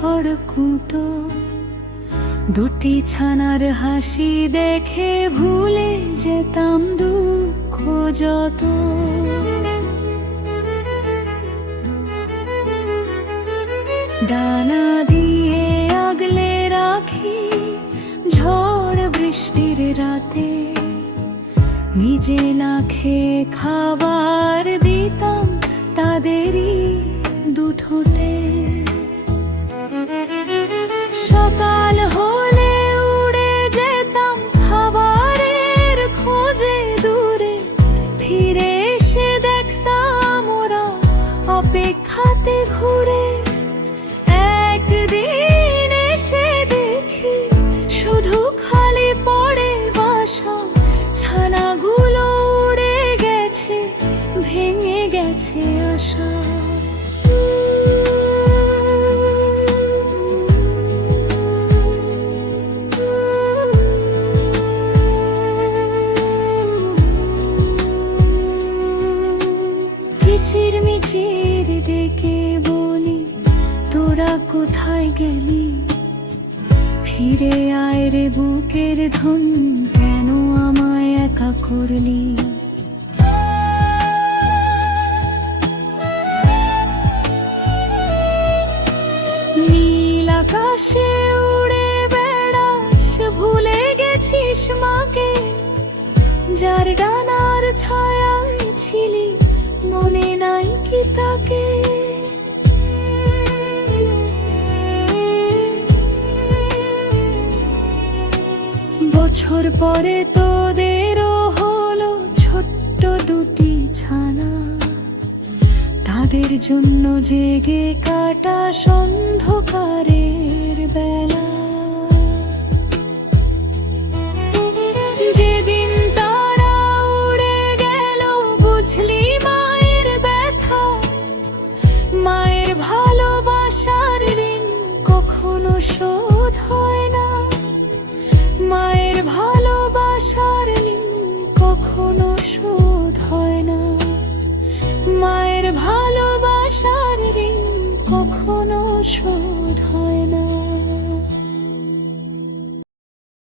খড়কুটো। দুটি ছানার হাসি দেখে ভুলে যেতাম দুঃখ যত। ডানা দিয়ে আগলে রাখি ঝড় বৃষ্টির রাতে, নিজে না খেয়ে খাবার দিতাম তাদেরই দুঠোঁটে। সকাল হলে উড়ে যেতাম খাবারের খোঁজে দূরে, ফিরে এসে দেখতাম ওরা অপেক্ষাতে ঘুরে। একদিন এসে দেখি শুধু খালি পড়ে বাসা, ছানাগুলো উড়ে গেছে, ভেঙে গেছে আশা। কিচিরমিচির ডেকে বলি, তোরা কোথায় গেলি? ফিরে আয় রে বুকের ধন, কেন আমায় একা করলি? নীল আকাশে উড়ে বেড়াস, ভুলে গেছিস মাকে, যার ডানার ছায়ায় ছিলি, মনে নাই কি তাকে? বছর পরে তোদেরও হলো ছোট্ট দুটি ছানা, তাদের জন্য জেগে কাটা অন্ধকারের বেলা।